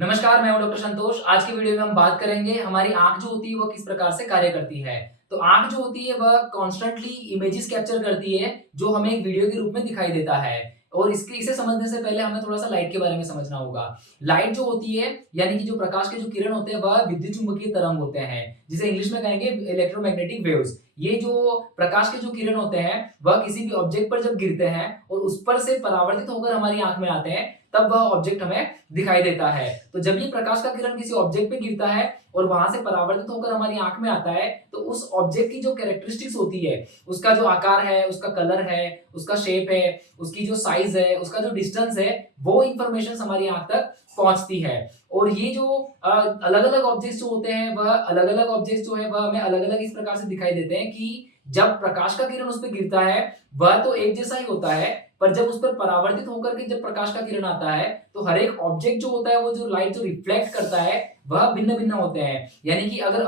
नमस्कार, मैं हूं डॉक्टर संतोष। आज की वीडियो में हम बात करेंगे हमारी आँख जो होती है वो किस प्रकार से कार्य करती है। तो आँख जो होती है वह कॉन्स्टेंटली इमेजेस कैप्चर करती है जो हमें एक वीडियो के रूप में दिखाई देता है। और इसे समझने से पहले हमें थोड़ा-सा लाइट के बारे में समझना होगा। लाइट जो होती है यानी कि जो प्रकाश के जो किरण होते हैं वह विद्युत चुम्बकीय तरंग होते हैं, जिसे इंग्लिश में कहेंगे इलेक्ट्रोमैग्नेटिक वेव्स। ये जो प्रकाश के जो किरण होते हैं वह किसी भी ऑब्जेक्ट पर जब गिरते हैं और उस पर से परावर्तित होकर हमारी आँख में आते हैं, तब वह ऑब्जेक्ट हमें दिखाई देता है। तो जब ये प्रकाश का किरण किसी ऑब्जेक्ट पे गिरता है और वहां से परावर्तित होकर हमारी आंख में आता है, तो उस ऑब्जेक्ट की जो कैरेक्टरिस्टिक्स होती है, उसका जो आकार है, उसका कलर है, उसका शेप है, उसकी जो साइज है, उसका जो डिस्टेंस है, वो इंफॉर्मेशन हमारी आंख तक पहुंचती है। और ये जो अलग-अलग ऑब्जेक्ट्स जो होते हैं, वह अलग-अलग ऑब्जेक्ट्स जो है वह हमें अलग-अलग इस प्रकार से दिखाई देते हैं कि जब प्रकाश का किरण उस पे गिरता है, वह तो एक जैसा ही होता है, पर जब उस पर परावर्तित होकर के जब प्रकाश का किरण आता है, तो हर एक ऑब्जेक्ट जो होता है, वो जो लाइट जो रिफ्लेक्ट करता है, वह भिन्न-भिन्न होते हैं। यानी कि अगर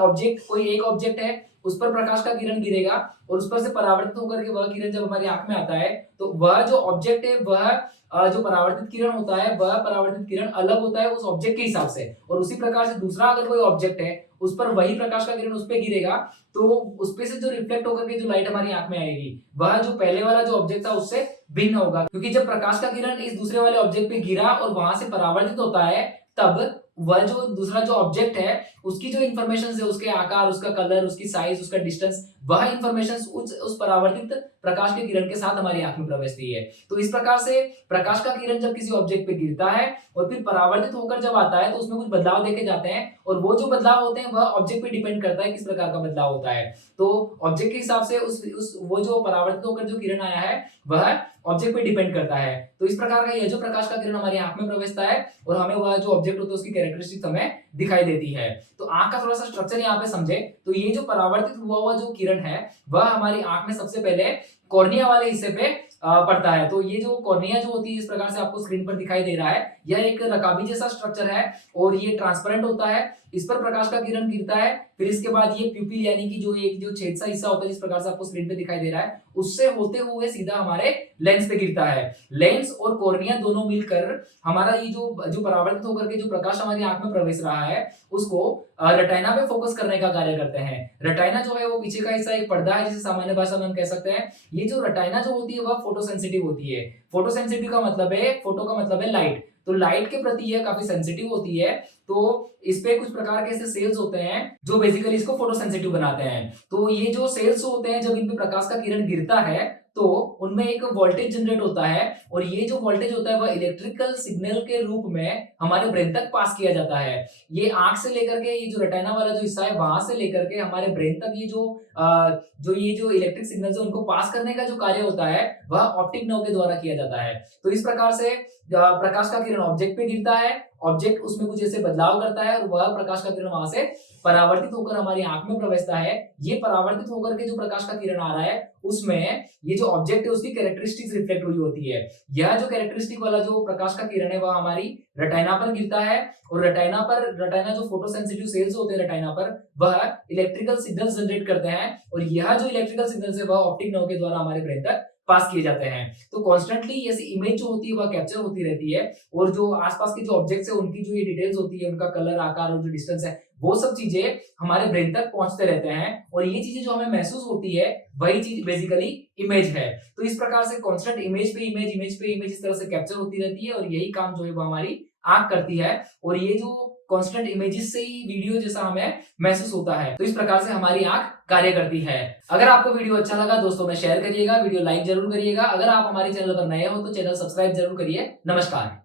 कोई एक ऑब्जेक्ट है, उस पर प्रकाश का किरण गिरेगा और उस पर से परावर्तित होकर के वह किरण जब हमारी आँख में आता है, तो वह जो ऑब्जेक्ट है वह जो परावर्तित किरण होता है, वह परावर्तित किरण अलग होता है उस ऑब्जेक्ट के हिसाब से। और उसी प्रकार से दूसरा अगर कोई ऑब्जेक्ट है, उस पर वही प्रकाश का किरण उस पे गिरेगा, तो उस पे से जो रिफ्लेक्ट होकर के जो लाइट हमारी आँख में आएगी, वह जो पहले वाला जो ऑब्जेक्ट था उससे भिन्न होगा। क्योंकि जब प्रकाश का किरण इस दूसरे वाले ऑब्जेक्ट पे गिरा और वहां से परावर्तित होता है, तब वह जो दूसरा जो ऑब्जेक्ट है, उसकी जो इन्फॉर्मेशन है, उसके आकार, उसका कलर, उसकी साइज, उसका डिस्टेंस, वह इन्फॉर्मेशन उस परावर्तित प्रकाश के किरण के साथ हमारी आंख में प्रवेशती है। तो इस प्रकार से प्रकाश का किरण जब किसी ऑब्जेक्ट पे गिरता है और फिर परावर्तित होकर जब आता है, तो उसमें कुछ बदलाव देखे जाते हैं और वो जो बदलाव होते हैं वह ऑब्जेक्ट पे डिपेंड करता है किस प्रकार का बदलाव होता है। तो ऑब्जेक्ट के हिसाब से उस वो जो परावर्तित होकर जो किरण आया है, वह ऑब्जेक्ट पे डिपेंड करता है। तो इस प्रकार का यह जो प्रकाश का किरण हमारी आंख में प्रवेशता है और हमें वह जो ऑब्जेक्ट होता है उसकी कैरेक्टरिस्टिक्स हमें दिखाई देती है। तो आंख का थोड़ा-सा स्ट्रक्चर यहाँ पे समझे, तो ये जो परावर्तित हुआ हुआ जो किरण है, वह हमारी आंख में सबसे पहले कॉर्निया वाले हिस्से पे पड़ता है। तो ये जो कॉर्निया जो होती है, इस प्रकार से आपको स्क्रीन पर दिखाई दे रहा है, यह एक रकाबी जैसा स्ट्रक्चर है और ये ट्रांसपेरेंट होता है। इस पर प्रकाश का किरण गिरता है, फिर इसके बाद ये प्यूपिल यानी कि जो एक जो छेद सा हिस्सा होता है, जिस प्रकार से आपको स्क्रीन पे दिखाई दे रहा है, उससे होते हुए सीधा हमारे लेंस पे गिरता है। लेंस और कॉर्निया दोनों मिलकर हमारा ये जो जो परावर्तित होकर के जो प्रकाश हमारी आंख में प्रवेश रहा है, उसको रेटिना पे फोकस करने का कार्य करते हैं। रेटिना जो है वो पीछे का हिस्सा एक पर्दा है, जिसे सामान्य भाषा में हम कह सकते हैं। ये जो रेटिना जो होती है वह फोटो सेंसिटिव होती है। फोटो सेंसिटिव का मतलब है, फोटो का मतलब है लाइट। तो लाइट के प्रति यह काफी सेंसिटिव होती है। तो इस पे कुछ प्रकार के ऐसे सेल्स होते हैं जो बेसिकली इसको फोटो सेंसिटिव बनाते हैं। तो ये जो सेल्स होते हैं, जब इन पे प्रकाश का किरण गिरता है, तो उनमें एक वोल्टेज जनरेट होता है और ये जो वोल्टेज होता है वह इलेक्ट्रिकल सिग्नल के रूप में हमारे ब्रेन तक पास किया जाता है। ये आंख से लेकर के ये जो रेटिना वाला जो हिस्सा है, वहां से लेकर के हमारे ब्रेन तक ये जो इलेक्ट्रिक सिग्नल्स है उनको पास करने का जो कार्य होता है, वह ऑप्टिक नर्व के द्वारा किया जाता है। तो इस प्रकार से प्रकाश का किरण ऑब्जेक्ट पे गिरता है, ऑब्जेक्ट उसमें कुछ ऐसे बदलाव करता है और वह प्रकाश का किरण वहां से परावर्तित होकर हमारी आंख में प्रवेशता है। ये परावर्तित होकर के जो प्रकाश का किरण आ रहा है, उसमें ये जो ऑब्जेक्ट है उसकी कैरेक्टरिस्टिक्स रिफ्लेक्ट हुई होती है। यह जो कैरेक्टरिस्टिक वाला जो प्रकाश का किरण है वह हमारी रेटिना पर गिरता है और रेटिना जो फोटो सेंसिटिव सेल्स होते हैं रेटिना पर, वह इलेक्ट्रिकल सिग्नल्स जनरेट करते हैं और यह जो इलेक्ट्रिकल सिग्नल्स है वह ऑप्टिक नर्व के द्वारा हमारे ब्रेन तक पास किए जाते हैं। तो कॉन्स्टेंटली ऐसी इमेज जो होती है वह कैप्चर होती रहती है और जो आसपास के जो ऑब्जेक्ट्स है उनकी जो ये डिटेल्स होती है, उनका कलर, आकार और जो डिस्टेंस है, वो सब चीजें हमारे ब्रेन तक पहुंचते रहते हैं और ये चीजें जो हमें महसूस होती है, वही चीज बेसिकली इमेज है। तो इस प्रकार से कांस्टेंट इमेज पे इमेज, इमेज पे इमेज इस तरह से कैप्चर होती रहती है और यही काम जो है वो हमारी आंख करती है और ये जो कांस्टेंट इमेजेस से ही वीडियो जैसा हमें महसूस होता है। तो इस प्रकार से हमारी आंख कार्य करती है। अगर आपको वीडियो अच्छा लगा दोस्तों में शेयर करिएगा, वीडियो लाइक जरूर करिएगा। अगर आप हमारे चैनल पर नए हो तो चैनल सब्सक्राइब जरूर करिए। नमस्कार।